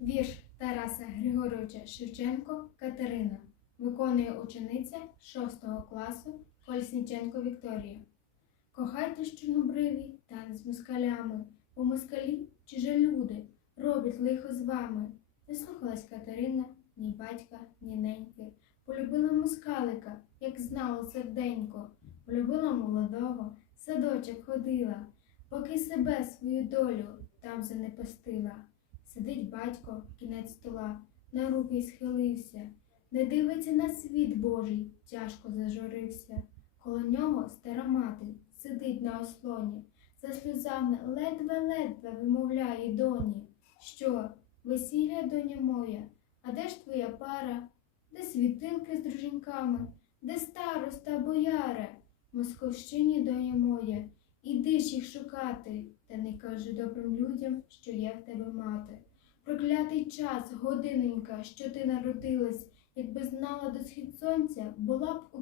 Вірш Тараса Григоровича Шевченко Катерина виконує учениця 6 класу Колісніченко Вікторія. Кохайте ж чорнобриві танець з москалями, бо москалі чуже люди роблять лихо з вами. Не слухалась Катерина, ні батька, ні неньки. Полюбила москалика, як знала серденько, полюбила молодого, садочок ходила, поки себе свою долю там занепастила. Сидить батько, кінець стола, на руки схилився, не дивиться на світ Божий, тяжко зажурився. Коло нього стара мати сидить на ослоні, за сльозами ледве-ледве вимовляє доні. Що, весілля, доня моя, а де ж твоя пара? Де світилки з друженьками, де староста бояре? Московщині, доня моя, ж їх шукати, та не кажи добрим людям, що я в тебе мати. Проклятий час, годиненька, що ти народилась, якби знала до схід сонця, була б.